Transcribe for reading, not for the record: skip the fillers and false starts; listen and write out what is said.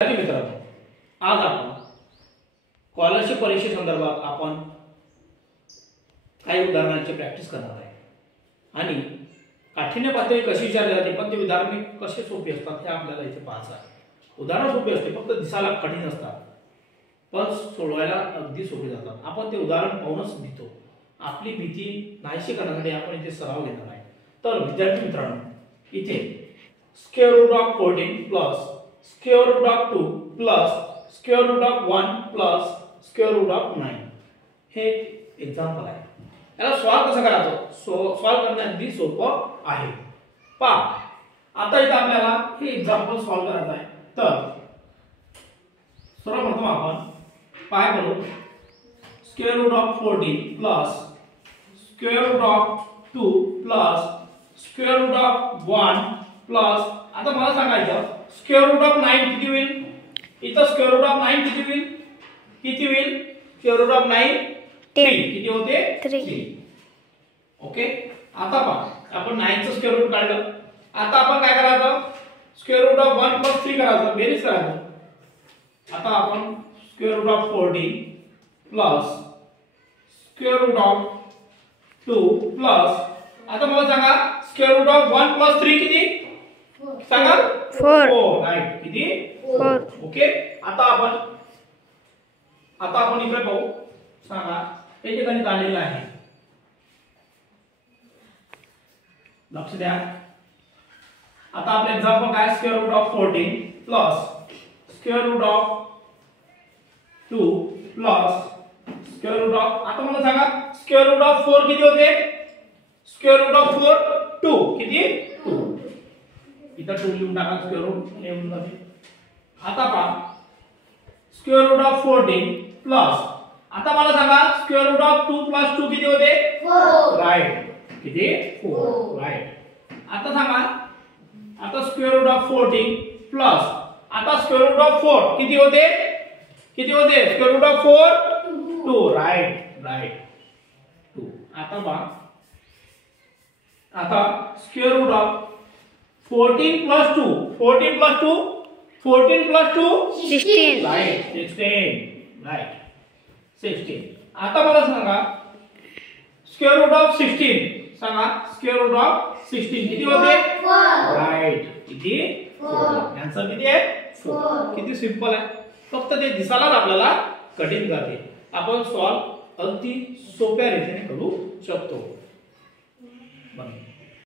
मित्रांनो, आज आपण स्कॉलरशिप परीक्षेसंदर्भात आपण काही उदाहरणांची प्रॅक्टिस करणार आहे आणि काठिण्य पातळी कशी विचारली जाते पण ते उदाहरण कसे सोपे असतात हे आपल्याला इथे पाहायचं आहे. उदाहरण सोपे असते, फक्त दिसायला कठीण असतात पण सोडवायला अगदी सोपे जातात. आपण ते उदाहरण पाहूनच भीतो. आपली भीती नाहीशी करण्यासाठी आपण इथे सराव घेणार आहे. तर विद्यार्थी मित्रांनो, इथे square root of 14 plus square root of 2 plus square root of 1 plus square root of 9 हे एक्झाम्पल आहे. याला सॉल्व कसं करायचं? सॉल्व करणे अगदी सोपं आहे. पहा, आता इथे आपल्याला हे एक्झाम्पल सॉल्व करायचं आहे. तर सर्वप्रथम आपण काय करू? Square root of 14 plus square root of 2 plus square root of 1 plus, आता मला सांगायचं स्क्वेअर रूट ऑफ 9 किती होईल? इथं स्क्वेअर रूट ऑफ 9 किती होईल? स्क्वेअर रूट ऑफ 9 3 किती होते? 3. ओके, आता पहा, आपण 9 चं स्क्वेअर रूट काढलं. आता आपण काय करायचं? स्क्वेअर रूट ऑफ 1 प्लस 3 करायचं, बेरीज करायचं. आता आपण square root of 14 plus square root of 2 plus, आता मला सांगा स्क्वेअर रूट ऑफ 1 प्लस 3 किती? सांगा 4. राईट, किती? 4. ओके, आता आपण इकडे पाहू. सांगा, हे जे गणित आलेलं आहे, लक्ष द्या. आता आपले एक्झाम्पल काय? Square root of 14 plus square root of 2 plus square root of, आता मला सांगा स्क्वेअर रूट ऑफ 4 किती होते? स्क्वेअर रूट ऑफ 4 2 किती? 2. इथं 2 लिहून टाका, स्क्वेअर रूट लिहून जाते. आता पहा, स्क्वेअर रूट ऑफ 14 प्लस, आता मला सांगा स्क्वेअर रूट ऑफ 2 प्लस 2 किती होते? 4. राईट, किती? 4. राईट. आता सांगा, आता स्क्वेअर रूट ऑफ 14 प्लस, आता स्क्वेअर रूट ऑफ 4 किती होते? Square root of 4 2. राईट, 2. आता पहा, आता square root of 14 plus 2 16. Right, 16. Right, 16. आता मला सांगा स्क्वेअर रूट ऑफ 16, सांगा स्क्वेअर रूट ऑफ 16 किती होते? 4. राईट, किती? 4. आन्सर किती आहे? 4. किती सिंपल आहे. फक्त ते दिसायलाच आपल्याला कठीण जाते. आपण सॉल्व अगदी सोप्या रीतीने करू शकतो.